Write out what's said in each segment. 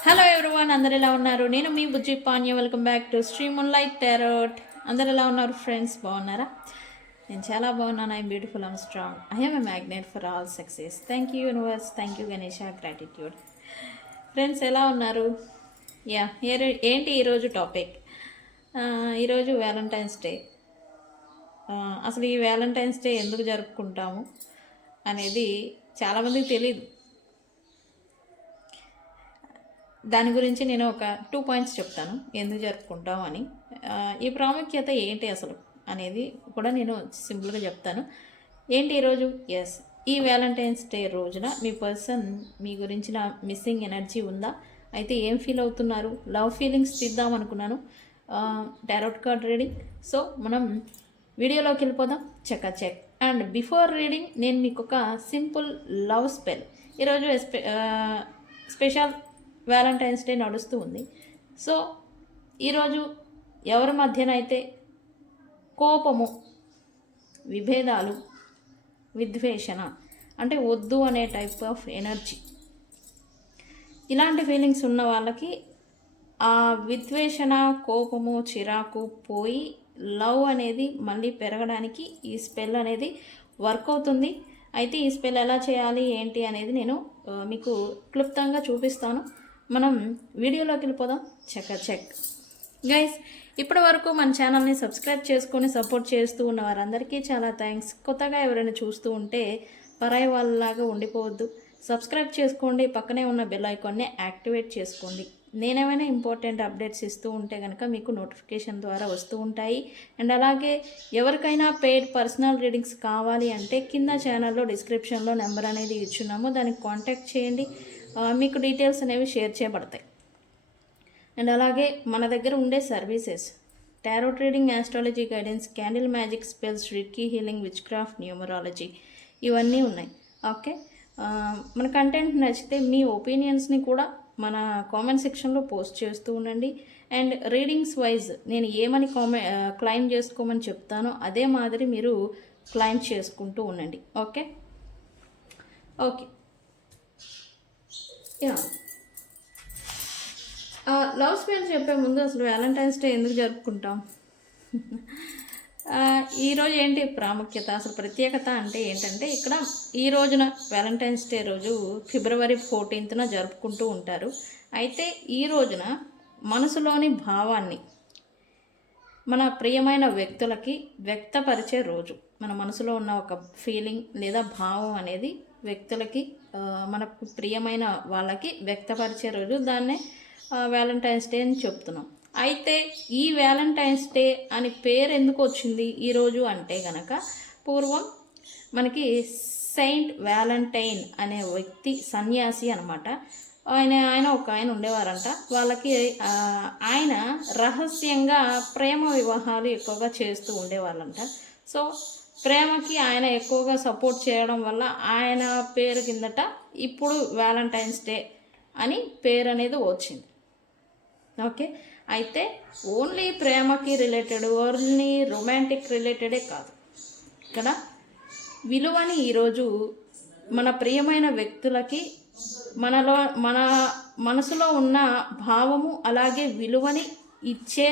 Hello everyone, అందరు ఎలా ఉన్నారు? నేను మీ Bujji Panya. Welcome back to stream light tarot. అందరు ఎలా ఉన్నారు ఫ్రెండ్స్? బాగున్నారా? నేను చాలా బాగున్నాను. I'm beautiful and strong. I'm a magnet for all success. Thank you universe, thank you Ganesha, gratitude. Friends ఎలా ఉన్నారు? ఏంటి ఈరోజు టాపిక్? ఈరోజు వ్యాలంటైన్స్ డే. అసలు ఈ వ్యాలంటైన్స్ డే ఎందుకు జరుపుకుంటాము అనేది చాలామందికి తెలియదు. దాని గురించి నేను ఒక 2 పాయింట్స్ చెప్తాను, ఎందుకు జరుపుకుంటాం అని. ఈ ప్రాముఖ్యత ఏంటి అసలు అనేది కూడా నేను సింపుల్గా చెప్తాను. ఏంటి ఈరోజు? ఈ వ్యాలంటైన్స్ డే రోజున మీ పర్సన్ మీ గురించిన మిస్సింగ్ ఎనర్జీ ఉందా? అయితే ఏం ఫీల్ అవుతున్నారు? లవ్ ఫీలింగ్స్ తీద్దాం అనుకున్నాను, టారోట్ కార్డ్ రీడింగ్. సో మనం వీడియోలోకి వెళ్ళిపోదాం. చెక్. అండ్ బిఫోర్ రీడింగ్ నేను మీకు ఒక సింపుల్ లవ్ స్పెల్. ఈరోజు స్పెషల్ వ్యాలంటైన్స్ డే నడుస్తూ ఉంది. సో ఈరోజు ఎవరి మధ్యనైతే కోపము, విభేదాలు, విద్వేషణ అంటే వద్దు అనే టైప్ ఆఫ్ ఎనర్జీ, ఇలాంటి ఫీలింగ్స్ ఉన్న వాళ్ళకి ఆ విద్వేషణ, కోపము, చిరాకు పోయి లవ్ అనేది మళ్ళీ పెరగడానికి ఈ స్పెల్ అనేది వర్క్ అవుతుంది. అయితే ఈ స్పెల్ ఎలా చేయాలి ఏంటి అనేది నేను మీకు క్లుప్తంగా చూపిస్తాను. మనం వీడియోలోకి వెళ్ళిపోదాం. చెక్ గైస్, ఇప్పటి వరకు మన ఛానల్ని సబ్స్క్రైబ్ చేసుకొని సపోర్ట్ చేస్తూ ఉన్న వారందరికీ చాలా థ్యాంక్స్. కొత్తగా ఎవరైనా చూస్తూ ఉంటే పరాయి వాళ్ళలాగా ఉండిపోవద్దు, సబ్స్క్రైబ్ చేసుకోండి. పక్కనే ఉన్న బెల్ ఐకాన్ని యాక్టివేట్ చేసుకోండి. నేనేమైనా ఇంపార్టెంట్ అప్డేట్స్ ఇస్తూ ఉంటే కనుక మీకు నోటిఫికేషన్ ద్వారా వస్తూ ఉంటాయి. అండ్ అలాగే ఎవరికైనా పెయిడ్ పర్సనల్ రీడింగ్స్ కావాలి అంటే కింద ఛానల్లో డిస్క్రిప్షన్లో నెంబర్ అనేది ఇచ్చున్నాము, దానికి కాంటాక్ట్ చేయండి. మీకు డీటెయిల్స్ అనేవి షేర్ చేయబడతాయి. అండ్ అలాగే మన దగ్గర ఉండే services tarot reading, astrology guidance, candle magic spells, reiki healing, witchcraft, numerology ఇవన్నీ ఉన్నాయి. ఓకే, మన కంటెంట్ నచ్చితే మీ ఒపీనియన్స్ని కూడా మన కామెంట్ సెక్షన్లో పోస్ట్ చేస్తూ ఉండండి. అండ్ రీడింగ్స్ వైజ్ నేను ఏమని క్లైమ్ చేసుకోమని చెప్తానో అదే మాదిరి మీరు క్లైమ్ చేసుకుంటూ ఉండండి. ఓకే. లవ్ స్పెల్ చెప్పే ముందు అసలు వ్యాలంటైన్స్ డే ఎందుకు జరుపుకుంటాం, ఈరోజు ఏంటి ప్రాముఖ్యత, అసలు ప్రత్యేకత అంటే ఏంటంటే, ఇక్కడ ఈ రోజున వ్యాలంటైన్స్ డే రోజు ఫిబ్రవరి 14న జరుపుకుంటూ ఉంటారు. అయితే ఈ రోజున మనసులోని భావాన్ని మన ప్రియమైన వ్యక్తులకి వ్యక్తపరిచే రోజు. మన మనసులో ఉన్న ఒక ఫీలింగ్ లేదా భావం అనేది వ్యక్తులకి, మనకు ప్రియమైన వాళ్ళకి వ్యక్తపరిచే రోజు. దాన్నే వ్యాలంటైన్స్ డే అని చెప్తున్నాం. అయితే ఈ వ్యాలంటైన్స్ డే అని పేరు ఎందుకు వచ్చింది ఈరోజు అంటే గనక, పూర్వం మనకి సెయింట్ వ్యాలంటైన్ అనే వ్యక్తి సన్యాసి అనమాట. ఆయన ఒక ఆయన ఉండేవారంట. వాళ్ళకి ఆయన రహస్యంగా ప్రేమ వివాహాలు ఎక్కువగా చేస్తూ ఉండేవాళ్ళంట. సో ప్రేమకి ఆయన ఎక్కువగా సపోర్ట్ చేయడం వల్ల ఆయన పేరు కిందట ఇప్పుడు వ్యాలంటైన్స్ డే అని పేరు అనేది వచ్చింది. ఓకే, అయితే ఓన్లీ ప్రేమకి రిలేటెడ్, ఓన్లీ రొమాంటిక్ రిలేటెడే కాదు. ఇక్కడ విలువని ఈరోజు మన ప్రియమైన వ్యక్తులకి మన మనసులో ఉన్న భావము అలాగే విలువని ఇచ్చే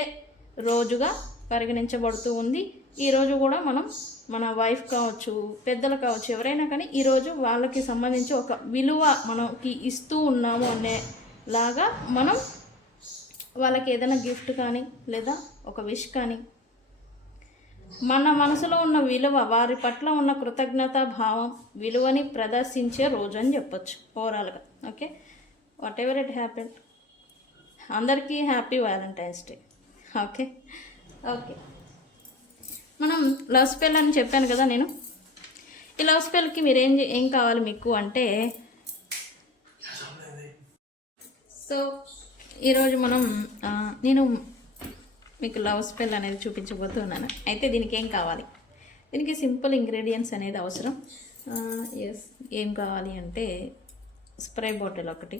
రోజుగా పరిగణించబడుతూ ఉంది. ఈరోజు కూడా మనం మన వైఫ్ కావచ్చు, పెద్దలు కావచ్చు, ఎవరైనా కానీ ఈరోజు వాళ్ళకి సంబంధించి ఒక విలువ మనకి ఇస్తూ ఉన్నాము అనేలాగా మనం వాళ్ళకి ఏదైనా గిఫ్ట్ కానీ లేదా ఒక విష్ కానీ, మన మనసులో ఉన్న విలువ, వారి పట్ల ఉన్న కృతజ్ఞత భావం, విలువని ప్రదర్శించే రోజు అని చెప్పొచ్చు ఓవరాల్గా. Okay, what ever it happen, అందరికీ హ్యాపీ వ్యాలంటైన్స్ డే. ఓకే, మనం లవ్ స్పెల్ అని చెప్పాను కదా నేను. ఈ లవ్ స్పెల్కి మీరు ఏం కావాలి మీకు అంటే, సో ఈరోజు నేను మీకు లవ్ స్పెల్ అనేది చూపించబోతున్నాను. అయితే దీనికి ఏం కావాలి? దీనికి సింపుల్ ఇంగ్రీడియంట్స్ అనేది అవసరం. ఏం కావాలి అంటే స్ప్రే బాటిల్ ఒకటి,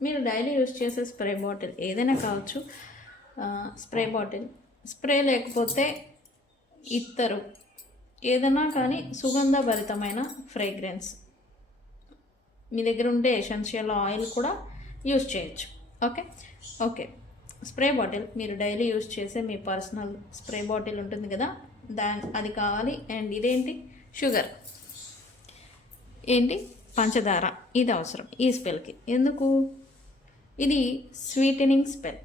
మీరు డైలీ యూజ్ చేసే స్ప్రే బాటిల్ ఏదైనా కావచ్చు. స్ప్రే బాటిల్, స్ప్రే లేకపోతే ఇత్తరు, ఏదైనా కానీ సుగంధభరితమైన ఫ్రేగ్రెన్స్, మీ దగ్గర ఉండే ఎసెన్షియల్ ఆయిల్ కూడా యూజ్ చేయొచ్చు. Okay okay. స్ప్రే బాటిల్ మీరు డైలీ యూజ్ చేసే మీ పర్సనల్ స్ప్రే బాటిల్ ఉంటుంది కదా, అది కావాలి. అండ్ ఇదేంటి, షుగర్, ఏంటి, పంచదార, ఇది అవసరం ఈ స్పెల్కి. ఎందుకు, ఇది స్వీటనింగ్ స్పెల్.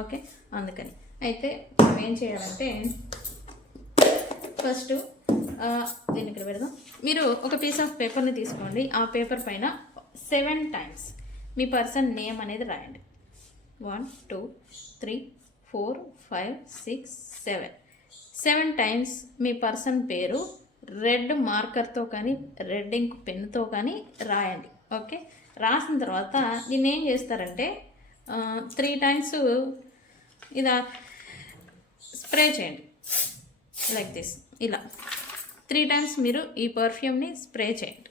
ఓకే, అందుకని అయితే మనం ఏం చేయాలంటే ఫస్ట్ దీన్ని ఇక్కడ పెడదాం. మీరు ఒక పీస్ ఆఫ్ పేపర్ని తీసుకోండి. ఆ పేపర్ పైన 7 times మీ పర్సన్ నేమ్ అనేది రాయండి. 1 2 3 4 5 6 7 times మీ పర్సన్ పేరు రెడ్ మార్కర్తో కానీ రెడ్ ఇంక్ పెన్తో కానీ రాయండి. ఓకే, రాసిన తర్వాత దీన్ని ఏం చేస్తారంటే 3 times ఇలా స్ప్రే చేయండి. లైక్ దిస్, ఇలా 3 times మీరు ఈ పర్ఫ్యూమ్ని స్ప్రే చేయండి.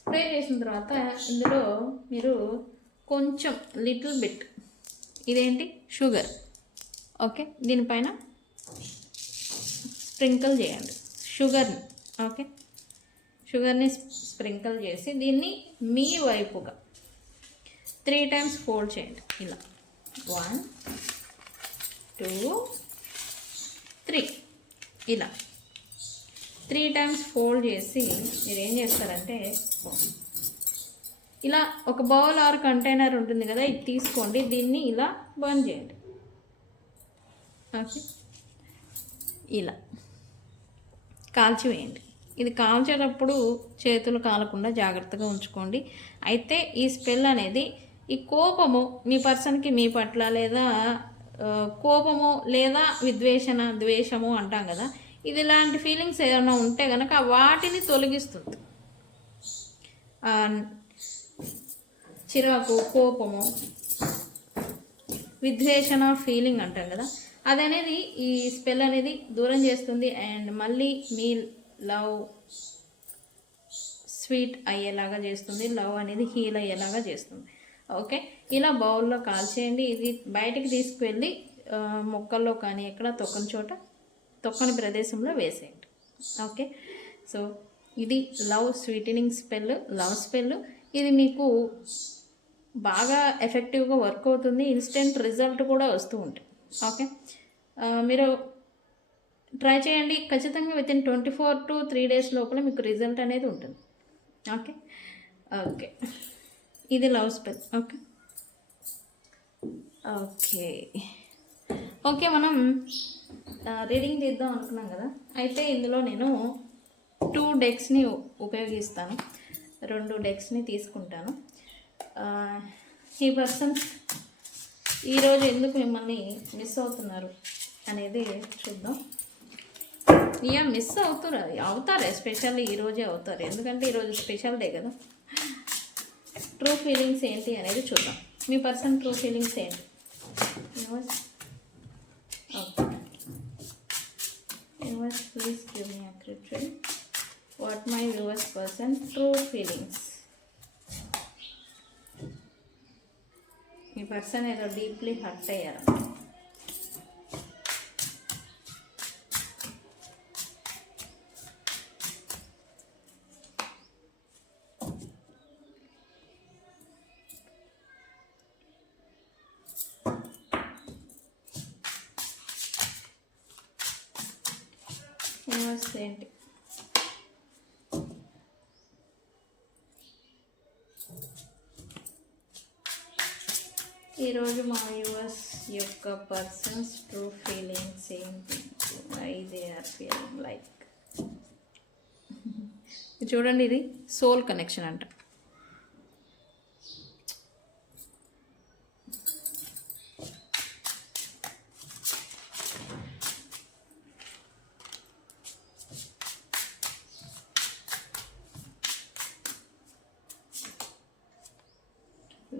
స్ప్రే చేసిన తర్వాత ఇందులో మీరు కొంచెం లిటిల్ బిట్, ఇదేంటి, షుగర్. ఓకే, దీనిపైన స్ప్రింకిల్ చేయండి షుగర్ని. ఓకే, షుగర్ని స్ప్రింకిల్ చేసి దీన్ని మీ వైపుగా 3 times ఫోల్డ్ చేయండి. ఇలా 1 2 3 ఇలా 3 times ఫోల్డ్ చేసి మీరు ఏం చేస్తారంటే ఇలా ఒక బౌల్ ఆర్ కంటైనర్ ఉంటుంది కదా, ఇది తీసుకోండి. దీన్ని ఇలా బర్న్ చేయండి. ఓకే, ఇలా కాల్చివేయండి. ఇది కాల్చేటప్పుడు చేతులు కాలకుండా జాగ్రత్తగా ఉంచుకోండి. అయితే ఈ స్పెల్ అనేది ఈ కోపము మీ పర్సన్కి మీ పట్ల, లేదా కోపము లేదా ద్వేషము అంటాం కదా, ఇది ఇలాంటి ఫీలింగ్స్ ఏమైనా ఉంటే కనుక వాటిని తొలగిస్తుంది. చిరాకు, కోపము, విద్వేషణ ఫీలింగ్ అంటాం కదా, అదనేది ఈ స్పెల్ అనేది దూరం చేస్తుంది. అండ్ మళ్ళీ మీ లవ్ స్వీట్ అయ్యేలాగా చేస్తుంది, లవ్ అనేది హీల్ అయ్యేలాగా చేస్తుంది. ఓకే, ఇలా బౌల్లో కాల్చేయండి. ఇది బయటికి తీసుకువెళ్ళి మొక్కల్లో కానీ ఎక్కడ తొక్కని ప్రదేశంలో వేసేయండి. ఓకే, సో ఇది love sweetening spell, love spell. ఇది మీకు బాగా ఎఫెక్టివ్గా వర్క్ అవుతుంది. ఇన్స్టెంట్ రిజల్ట్ కూడా వస్తూ ఉంటుంది. ఓకే, మీరు ట్రై చేయండి. ఖచ్చితంగా వితిన్ 24 to 3 days లోపల మీకు రిజల్ట్ అనేది ఉంటుంది. ఓకే ఓకే, ఇది love spell. Okay okay okay, మనం రీడింగ్ తీద్దాం అనుకున్నాం కదా. అయితే ఇందులో నేను 2 డెక్స్ని ఉపయోగిస్తాను. 2 డెక్స్ని తీసుకుంటాను. ఈ పర్సన్స్ ఈరోజు ఎందుకు మిమ్మల్ని మిస్ అవుతున్నారు అనేది చూద్దాం. మిస్ అవుతారు ఎస్పెషల్లీ ఈరోజే అవుతారు, ఎందుకంటే ఈరోజు స్పెషల్ డే కదా. ట్రూ ఫీలింగ్స్ ఏంటి అనేది చూద్దాం. మీ పర్సన్ ట్రూ ఫీలింగ్స్ ఏంటి? Viewers, please give me accurate reading. What my viewers person true feelings. ఈ పర్సన్ ఏదో డీప్లీ హర్ట్ అయ్యారు. ఏంటి ఈరోజు మా వ్యూవర్స్ యొక్క పర్సన్స్ ట్రూ ఫీలింగ్స్ ఏంటి, why they are feeling like. చూడండి, ఇది సోల్ కనెక్షన్ అంట.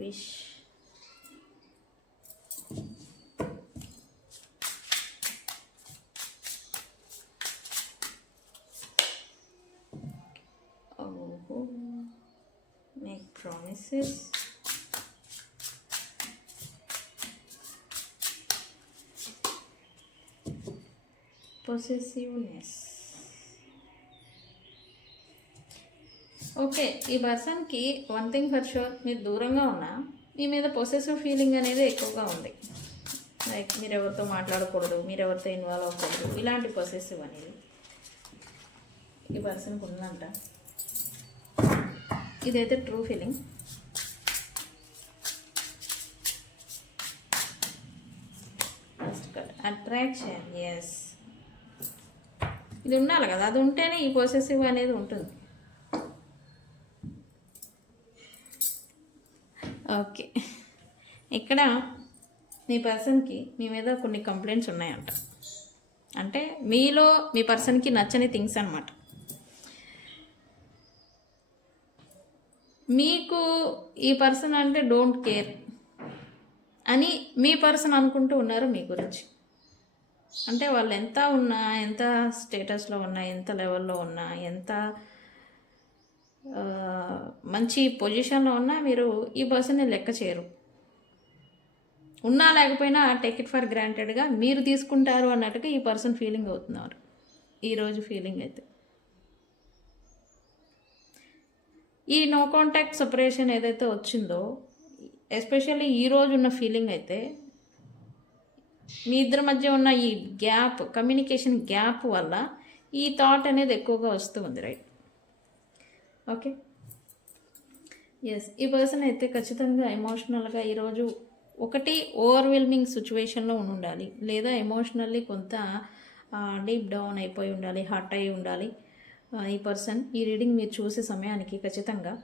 wish. Oh, make promises. Possessiveness. Okay, ఈ పర్సన్కి వన్ థింగ్ ఫర్ షూర్, మీరు దూరంగా ఉన్నా మీ మీద పొసెసివ్ ఫీలింగ్ అనేది ఎక్కువగా ఉంది. లైక్ మీరు ఎవరితో మాట్లాడకూడదు, మీరు ఎవరితో ఇన్వాల్వ్ అవ్వకూడదు, ఇలాంటి పొసెసివ్ అనేది ఈ పర్సన్కి ఉందంట. ఇదైతే true feeling. First cut attraction, yes, ఇది ఉండాలి కదా, అది ఉంటేనే ఈ పొసెసివ్ అనేది ఉంటుంది. ఓకే, ఇక్కడ మీ పర్సన్కి మీ మీద కొన్ని కంప్లైంట్స్ ఉన్నాయంట. అంటే మీలో మీ పర్సన్కి నచ్చని థింగ్స్ అన్నమాట. మీకు ఈ పర్సన్ అంటే డోంట్ కేర్ అని మీ పర్సన్ అనుకుంటూ ఉన్నారు మీ గురించి. అంటే వాళ్ళు ఎంత ఉన్నా, ఎంత స్టేటస్లో ఉన్నా, ఎంత లెవెల్లో ఉన్నా, ఎంత మంచి పొజిషన్లో ఉన్నా మీరు ఈ పర్సన్ని లెక్క చేయరు. ఉన్నా లేకపోయినా టేక్ ఇట్ ఫర్ గ్రాంటెడ్గా మీరు తీసుకుంటారు అన్నట్టుగా ఈ పర్సన్ ఫీలింగ్ అవుతున్నారు ఈరోజు. ఫీలింగ్ అయితే ఈ నో కాంటాక్ట్ సెపరేషన్ ఏదైతే వచ్చిందో, ఎస్పెషల్లీ ఈరోజు ఉన్న ఫీలింగ్ అయితే మీ ఇద్దరి మధ్య ఉన్న ఈ గ్యాప్, కమ్యూనికేషన్ గ్యాప్ వల్ల ఈ థాట్ అనేది ఎక్కువగా వస్తూ ఉంది, రైట్? ఓకే, ఎస్, ఈ పర్సన్ అయితే ఖచ్చితంగా ఎమోషనల్గా ఈరోజు ఒకటి ఓవర్వెల్మింగ్ సిచ్యువేషన్లో ఉండాలి, లేదా ఎమోషనల్లీ కొంత డీప్ డౌన్ అయిపోయి ఉండాలి, హర్ట్ అయి ఉండాలి ఈ పర్సన్. ఈ రీడింగ్ మీరు చూసే సమయానికి ఖచ్చితంగా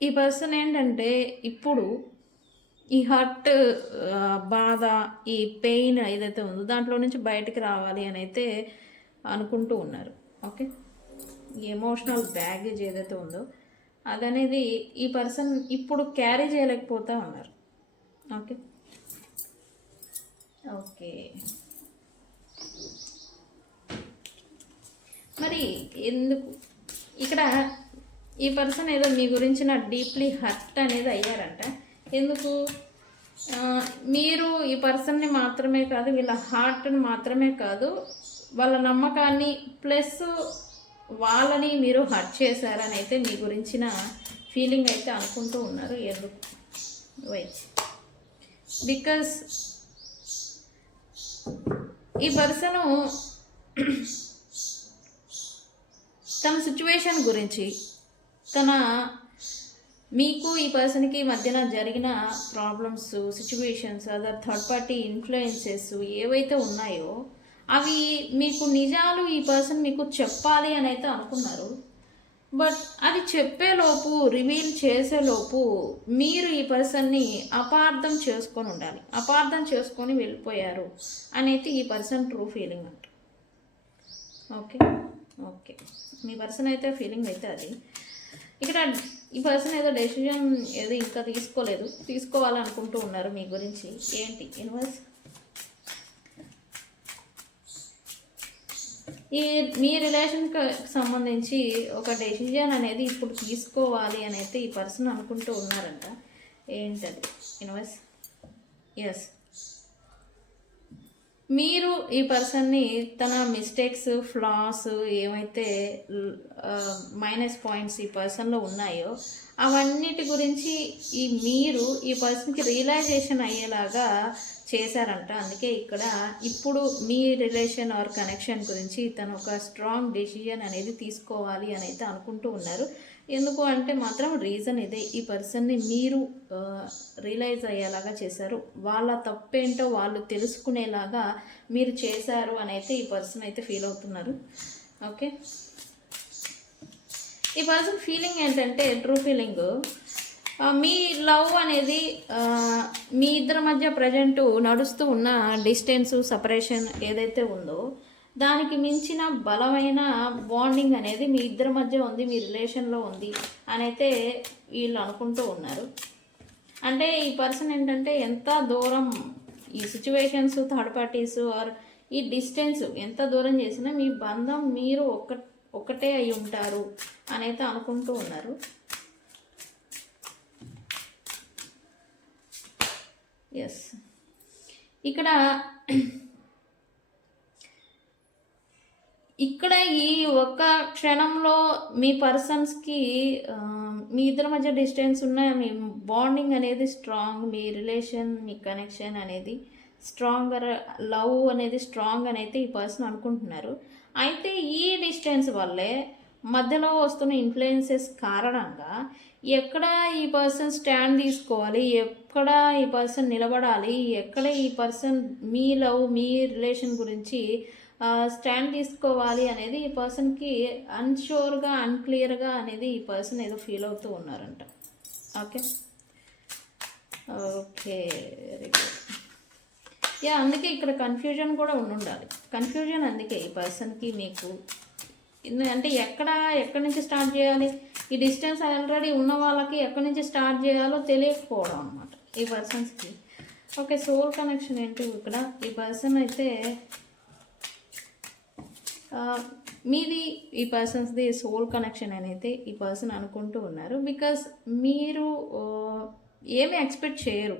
ఈ పర్సన్ ఏంటంటే ఇప్పుడు ఈ హర్ట్, బాధ, ఈ పెయిన్ ఏదైతే ఉందో దాంట్లో నుంచి బయటికి రావాలి అని అయితే అనుకుంటూ ఉన్నారు. ఓకే, ఈ ఎమోషనల్ బ్యాగేజ్ ఏదైతే ఉందో అదనేది ఈ పర్సన్ ఇప్పుడు క్యారీ చేయలేకపోతూ ఉన్నారు. ఓకే ఓకే, మరి ఎందుకు ఇక్కడ ఈ పర్సన్ ఏదో మీ గురించిన డీప్లీ హర్ట్ అనేది అయ్యారంట. ఎందుకు? మీరు ఈ పర్సన్ని మాత్రమే కాదు, వీళ్ళ హార్ట్ని మాత్రమే కాదు, వాళ్ళ నమ్మకాన్ని ప్లస్ వాళ్ళని మీరు హర్ట్ చేశారని అయితే మీ గురించిన ఫీలింగ్ అయితే అనుకుంటూ ఉన్నారు. ఎందుకు? వైట్, బికాస్ ఈ పర్సను తన సిచ్యువేషన్ గురించి, తన మీకు ఈ పర్సన్కి మధ్యన జరిగిన problems, situations, other third party influences ఏవైతే ఉన్నాయో అవి మీకు నిజాలు ఈ పర్సన్ మీకు చెప్పాలి అని అయితే అనుకున్నారు. బట్ అది చెప్పేలోపు, రివీల్ చేసేలోపు మీరు ఈ పర్సన్ని అపార్థం చేసుకొని ఉండాలి, అపార్థం చేసుకొని వెళ్ళిపోయారు అనేది ఈ పర్సన్ ట్రూ ఫీలింగ్ అంట. ఓకే ఓకే, మీ పర్సన్ అయితే ఫీలింగ్ అయితే అది. ఇక్కడ ఈ పర్సన్ ఏదో డెసిజన్ ఏదో ఇంకా తీసుకోవాలనుకుంటూ ఉన్నారు మీ గురించి. ఏంటి యూనివర్స్? మీ రిలేషన్కి సంబంధించి ఒక డెసిజన్ అనేది ఇప్పుడు తీసుకోవాలి అని అయితే ఈ పర్సన్ అనుకుంటూ ఉన్నారంట. ఏంటది యూనివర్స్? ఎస్, మీరు ఈ పర్సన్ని తన మిస్టేక్స్, ఫ్లాస్, ఏమైతే మైనస్ పాయింట్స్ ఈ పర్సన్లో ఉన్నాయో అవన్నిటి గురించి మీరు ఈ పర్సన్కి రియలైజేషన్ అయ్యేలాగా చేశారంట. అందుకే ఇక్కడ ఇప్పుడు మీ రిలేషన్ ఆర్ కనెక్షన్ గురించి తను ఒక స్ట్రాంగ్ డెసిజన్ అనేది తీసుకోవాలి అని అయితే అనుకుంటూ ఉన్నారు. ఎందుకు అంటే మాత్రం రీజన్ ఇదే, ఈ పర్సన్ని మీరు రియలైజ్ అయ్యేలాగా చేశారు, వాళ్ళ తప్పేంటో వాళ్ళు తెలుసుకునేలాగా మీరు చేశారు అని అయితే ఈ పర్సన్ అయితే ఫీల్ అవుతున్నారు. ఓకే, ఈ పర్సన్ ఫీలింగ్ ఏంటంటే ట్రూ ఫీలింగ్, మీ లవ్ అనేది మీ ఇద్దరి మధ్య ప్రజెంట్ నడుస్తూ ఉన్న డిస్టెన్స్, సపరేషన్ ఏదైతే ఉందో దానికి మించిన బలమైన బాండింగ్ అనేది మీ ఇద్దరి మధ్య ఉంది, మీ రిలేషన్లో ఉంది అని అయితే వీళ్ళు అనుకుంటూ ఉన్నారు. అంటే ఈ పర్సన్ ఏంటంటే ఎంత దూరం ఈ సిచ్యువేషన్స్, థర్డ్ పార్టీస్ ఆర్ ఈ డిస్టెన్స్ ఎంత దూరం చేసినా మీ బంధం మీరు ఒక్కటే అయి ఉంటారు అని అయితే అనుకుంటూ ఉన్నారు. ఎస్, ఇక్కడ ఇక్కడ ఈ ఒక్క క్షణంలో మీ పర్సన్స్కి మీ ఇద్దరి మధ్య డిస్టెన్స్ ఉన్న మీ బాండింగ్ అనేది స్ట్రాంగ్, మీ రిలేషన్, మీ కనెక్షన్ అనేది స్ట్రాంగర్, లవ్ అనేది స్ట్రాంగ్ అనేది ఈ పర్సన్ అనుకుంటున్నారు. అయితే ఈ డిస్టెన్స్ వల్లే మధ్యలో వస్తున్న ఇన్ఫ్లుయెన్సెస్ కారణంగా ఎక్కడ ఈ పర్సన్ స్టాండ్ తీసుకోవాలి, ఎక్కడ ఈ పర్సన్ నిలబడాలి, ఎక్కడ ఈ పర్సన్ మీ లవ్, మీ రిలేషన్ గురించి స్టాండ్ తీసుకోవాలి అనేది ఈ పర్సన్కి అన్షూర్గా, అన్క్లియర్గా అనేది ఈ పర్సన్ ఏదో ఫీల్ అవుతూ ఉన్నారంట. Okay okay, very good. Yeah, అందుకే ఇక్కడ కన్ఫ్యూజన్ కూడా ఉండాలి. కన్ఫ్యూజన్ అందుకే ఈ పర్సన్కి మీకు అంటే ఎక్కడి నుంచి స్టార్ట్ చేయాలి, ఈ డిస్టెన్స్ ఆల్రెడీ ఉన్న వాళ్ళకి ఎక్కడి నుంచి స్టార్ట్ చేయాలో తెలియకపోవడం అనమాట ఈ పర్సన్స్కి. ఓకే, సోల్ కనెక్షన్ ఏంటి ఇక్కడ? ఈ పర్సన్ అయితే మీది ఈ పర్సన్స్ది సోల్ కనెక్షన్ అనేది ఈ పర్సన్ అనుకుంటూ ఉన్నారు. బికాస్ మీరు ఏమి ఎక్స్పెక్ట్ చేయరు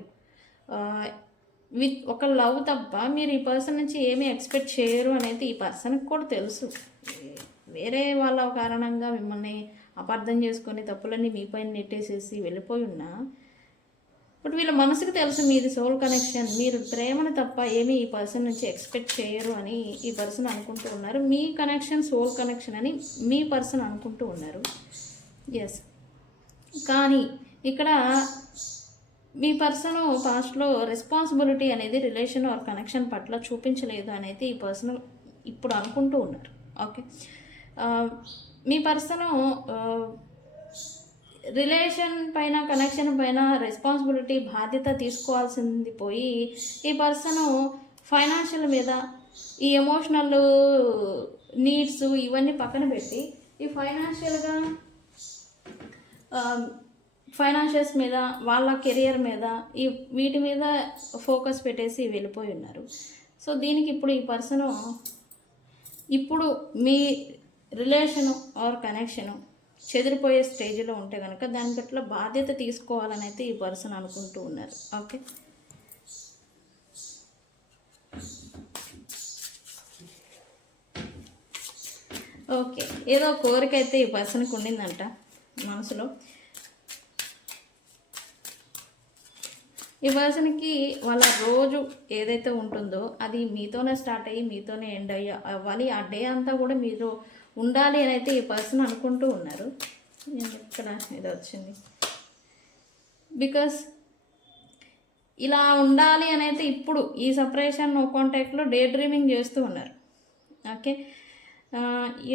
విత్ ఒక లవ్ తప్ప, మీరు ఈ పర్సన్ నుంచి ఏమీ ఎక్స్పెక్ట్ చేయరు అనేది ఈ పర్సన్కి కూడా తెలుసు. వేరే వాళ్ళ కారణంగా మిమ్మల్ని అపార్థం చేసుకొని తప్పులన్నీ మీపైన నెట్టేసేసి వెళ్ళిపోయి ఉన్నా, బట్ వీళ్ళ మనసుకు తెలుసు మీది సోల్ కనెక్షన్, మీరు ప్రేమను తప్ప ఏమీ ఈ పర్సన్ నుంచి ఎక్స్పెక్ట్ చేయరు అని ఈ పర్సన్ అనుకుంటూ ఉన్నారు. మీ కనెక్షన్ సోల్ కనెక్షన్ అని మీ పర్సన్ అనుకుంటూ ఉన్నారు. ఎస్, కానీ ఇక్కడ మీ పర్సన్ పాస్ట్లో రెస్పాన్సిబిలిటీ అనేది రిలేషన్ ఆర్ కనెక్షన్ పట్ల చూపించలేదు అనేది ఈ పర్సన్ ఇప్పుడు అనుకుంటూ ఉన్నారు. ఓకే, మీ పర్సన్ రిలేషన్ పైన, కనెక్షన్ పైన రెస్పాన్సిబిలిటీ, బాధ్యత తీసుకోవాల్సింది పోయి ఈ పర్సన్ ఫైనాన్షియల్ మీద, ఈ ఎమోషనల్ నీడ్స్ ఇవన్నీ పక్కన పెట్టి ఈ ఫైనాన్షియల్స్ మీద, వాళ్ళ కెరియర్ మీద, ఈ వీటి మీద ఫోకస్ పెట్టేసి వెళ్ళిపోయి ఉన్నారు. సో దీనికి ఇప్పుడు ఈ పర్సను ఇప్పుడు మీ రిలేషను ఆర్ కనెక్షను చెదిరిపోయే స్టేజ్లో ఉంటే కనుక దాని పట్ల బాధ్యత తీసుకోవాలని అయితే ఈ పర్సన్ అనుకుంటూ ఉన్నారు. ఓకే, ఓకే, ఏదో కోరిక అయితే ఈ పర్సన్కి ఉండిందంట మనసులో. ఈ పర్సన్కి వాళ్ళ రోజు ఏదైతే ఉంటుందో అది మీతోనే స్టార్ట్ అయ్యి మీతోనే ఎండ్ అవ్వాలి. ఆ డే అంతా కూడా మీరు ఉండాలి అని అయితే ఈ పర్సన్ అనుకుంటూ ఉన్నారు. ఇక్కడ ఏదో వచ్చింది. బికాస్ ఇలా ఉండాలి అని అయితే ఇప్పుడు ఈ సపరేషన్ నో కాంటాక్ట్లో డే డ్రీమింగ్ చేస్తూ ఉన్నారు. ఓకే,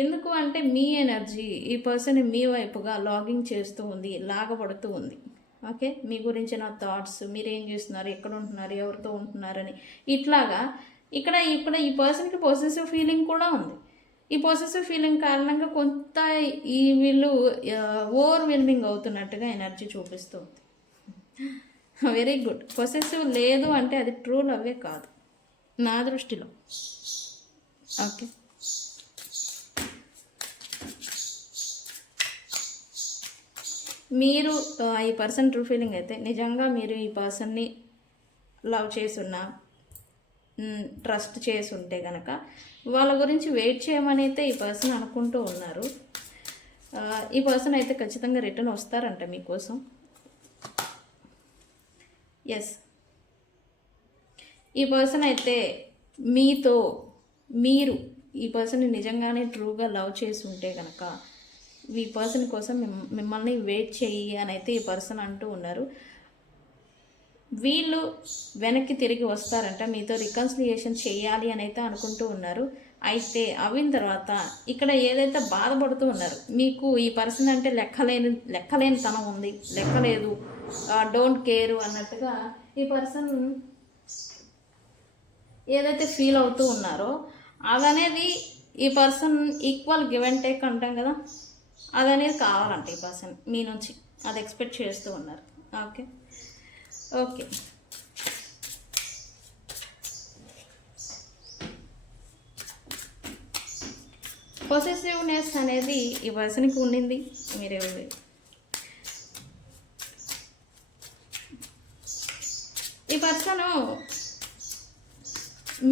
ఎందుకు అంటే మీ ఎనర్జీ ఈ పర్సన్ మీ వైపుగా లాగింగ్ చేస్తూ ఉంది, లాగబడుతూ ఉంది. ఓకే, మీ గురించిన థాట్స్, మీరు ఏం చేస్తున్నారు, ఎక్కడ ఉంటున్నారు, ఎవరితో ఉంటున్నారని ఇట్లాగా ఇక్కడ ఈ పర్సన్కి పొసెసివ్ ఫీలింగ్ కూడా ఉంది. ఈ పొసెసివ్ ఫీలింగ్ కారణంగా కొంత ఈ వీళ్ళు ఓవర్వెల్మింగ్ అవుతున్నట్టుగా ఎనర్జీ చూపిస్తుంది. Very good. పొసెసివ్ లేదు అంటే అది ట్రూ లవ్వే కాదు నా దృష్టిలో. ఓకే, మీరు ఈ పర్సన్ ట్రూ ఫీలింగ్ అయితే నిజంగా మీరు ఈ పర్సన్ని లవ్ చేసున్నా, ట్రస్ట్ చేసి ఉంటే కనుక వాళ్ళ గురించి వెయిట్ చేయమని అయితే ఈ పర్సన్ అనుకుంటూ ఉన్నారు. ఈ పర్సన్ అయితే ఖచ్చితంగా రిటర్న్ వస్తారంట మీకోసం. ఎస్, ఈ పర్సన్ అయితే మీరు ఈ పర్సన్ని నిజంగానే ట్రూగా లవ్ చేసి ఉంటే కనుక ఈ పర్సన్ కోసం మిమ్మల్ని వెయిట్ చెయ్యి అని అయితే ఈ పర్సన్ అంటూ ఉన్నారు. వీళ్ళు వెనక్కి తిరిగి వస్తారంట, మీతో రికన్సిలియేషన్ చేయాలి అని అయితే అనుకుంటూ ఉన్నారు. అయితే అయిన తర్వాత ఇక్కడ ఏదైతే బాధపడుతూ ఉన్నారు, మీకు ఈ పర్సన్ అంటే లెక్కలేని తనం ఉంది, లెక్కలేదు, డోంట్ కేరు అన్నట్టుగా ఈ పర్సన్ ఏదైతే ఫీల్ అవుతూ ఉన్నారో అదనేది ఈ person equal give and take అంటాం కదా, అదనేది కావాలంట ఈ పర్సన్ మీ నుంచి. అది ఎక్స్పెక్ట్ చేస్తూ ఉన్నారు. ఓకే ఓకే, పొసెసివ్నెస్ అనేది ఈ పర్సన్కి ఉండింది. మీరు ఈ పర్సన్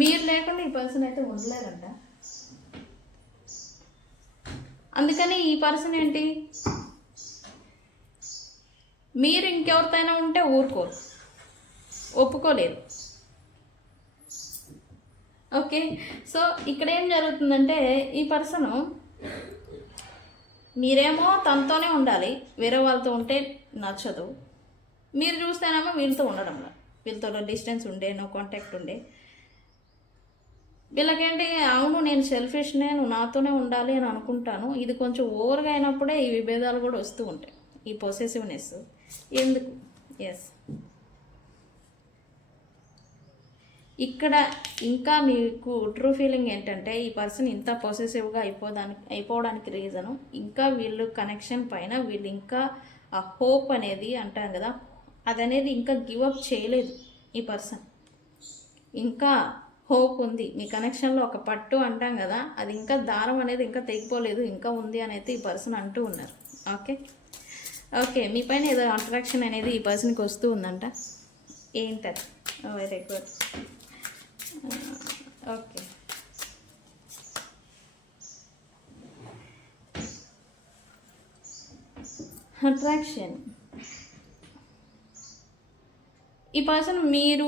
మీరు లేకుండా ఈ పర్సన్ అయితే ఉండలేరంట. అందుకని ఈ పర్సన్ ఏంటి, మీరు ఇంకెవరితోనైనా ఉంటే ఊరుకోరు, ఒప్పుకోలేదు. ఓకే, సో ఇక్కడ ఏం జరుగుతుందంటే ఈ పర్సను మీరేమో తనతోనే ఉండాలి, వేరే వాళ్ళతో ఉంటే నచ్చదు. మీరు చూస్తేనేమో వీళ్ళతో ఉండడంలో, వీళ్ళతో డిస్టెన్స్ ఉండే, నో కాంటాక్ట్ ఉండే. వీళ్ళకేంటి, అవును నేను సెల్ఫిష్నే, నువ్వు నాతోనే ఉండాలి అని అనుకుంటాను. ఇది కొంచెం ఓవర్గా అయినప్పుడే ఈ విభేదాలు కూడా వస్తూ ఉంటాయి, ఈ పొసెసివ్నెస్ ఎందుకు. ఎస్, ఇక్కడ ఇంకా మీకు ట్రూ ఫీలింగ్ ఏంటంటే ఈ పర్సన్ ఇంత పొసెసివ్గా అయిపోవడానికి రీజను, ఇంకా వీళ్ళు కనెక్షన్ పైన వీళ్ళు ఇంకా ఆ హోప్ అనేది అంటాం కదా, అదనేది ఇంకా గివప్ చేయలేదు ఈ పర్సన్. ఇంకా హోప్ ఉంది మీ కనెక్షన్లో, ఒక పట్టు అంటాం కదా, అది ఇంకా దారం అనేది ఇంకా తెగిపోలేదు, ఇంకా ఉంది అని అయితే ఈ పర్సన్ అంటూ ఉన్నారు. ఓకే ఓకే, మీ పైన ఏదో అట్రాక్షన్ అనేది ఈ పర్సన్కి వస్తూ ఉందంట. ఏంటది? Very good. Okay, attraction. ఈ పర్సన్ మీరు,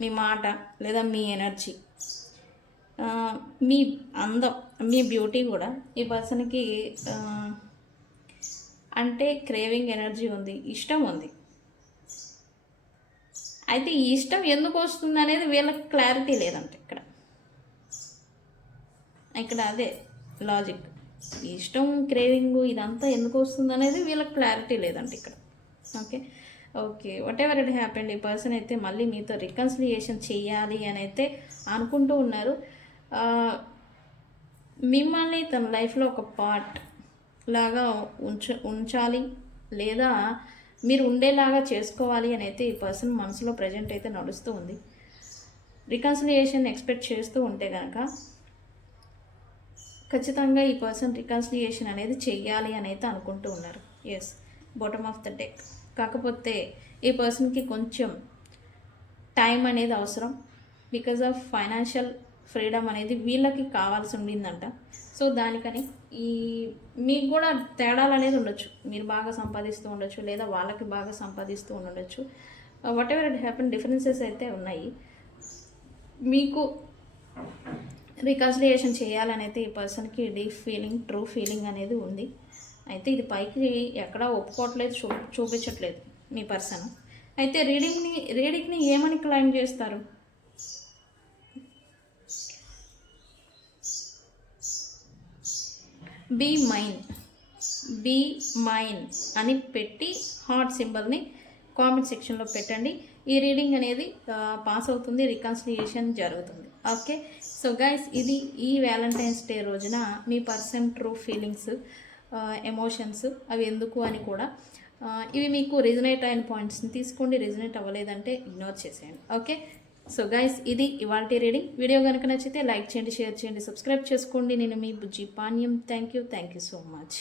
మీ మాట లేదా మీ ఎనర్జీ, మీ అందం, మీ బ్యూటీ కూడా ఈ పర్సన్కి అంటే క్రేవింగ్ ఎనర్జీ ఉంది, ఇష్టం ఉంది. అయితే ఈ ఇష్టం ఎందుకు వస్తుంది అనేది వీళ్ళకి క్లారిటీ లేదంట ఇక్కడ అదే లాజిక్. ఈ ఇష్టం, క్రేవింగ్ ఇదంతా ఎందుకు వస్తుంది అనేది వీళ్ళకి క్లారిటీ లేదంట ఇక్కడ. Okay okay, what ever it happened, ఈ పర్సన్ అయితే మళ్ళీ మీతో రికన్సిలియేషన్ చేయాలి అని అయితే అనుకుంటూ ఉన్నారు. మిమ్మల్ని తన లైఫ్లో ఒక పార్ట్ లాగా ఉంచాలి లేదా మీరు ఉండేలాగా చేసుకోవాలి అని అయితే ఈ పర్సన్ మనసులో ప్రజెంట్ అయితే నడుస్తూ ఉంది. రికన్సిలియేషన్ ఎక్స్పెక్ట్ చేస్తూ ఉంటే కనుక ఖచ్చితంగా ఈ పర్సన్ రికన్సిలియేషన్ అనేది చెయ్యాలి అని అయితే అనుకుంటూ ఉన్నారు. Yes, bottom of the deck. కాకపోతే ఈ పర్సన్కి కొంచెం టైం అనేది అవసరం, బికాజ్ ఆఫ్ ఫైనాన్షియల్ ఫ్రీడమ్ అనేది వీళ్ళకి కావాల్సి ఉండిందంట. సో దానికని ఈ మీకు కూడా తేడాలు అనేది ఉండొచ్చు, మీరు బాగా సంపాదిస్తూ ఉండొచ్చు లేదా వాళ్ళకి బాగా సంపాదిస్తూ ఉండొచ్చు. What ever it happen, differences అయితే ఉన్నాయి. మీకు రికన్సిలియేషన్ చేయాలని అయితే ఈ పర్సన్కి డీప్ ఫీలింగ్, ట్రూ ఫీలింగ్ అనేది ఉంది. అయితే ఇది పైకి ఎక్కడా ఒప్పుకోవట్లేదు, చూపించట్లేదు మీ పర్సన్. అయితే రీడింగ్ని ఏమని క్లైమ్ చేస్తారు? బీ మైన్ అని పెట్టి హార్ట్ సింబల్ని కామెంట్ సెక్షన్లో పెట్టండి. ఈ రీడింగ్ అనేది పాస్ అవుతుంది, రికన్సిలియేషన్ జరుగుతుంది. ఓకే, సో గైస్, ఇది ఈ వ్యాలంటైన్స్ డే రోజున మీ పర్సన్ ట్రూ ఫీలింగ్స్, ఎమోషన్స్ అవి ఎందుకు అని కూడా ఇవి మీకు రిజనేట్ అయిన పాయింట్స్ని తీసుకోండి, రిజనేట్ అవ్వలేదంటే ఇగ్నోర్ చేసేయండి. ఓకే, సో గైస్, ఇది ఇవాల్టి రీడింగ్. వీడియో కనుక నచ్చితే లైక్ చేయండి, షేర్ చేయండి, సబ్స్క్రైబ్ చేసుకోండి. నేను మీ Bujji Panyam. Thank you so much.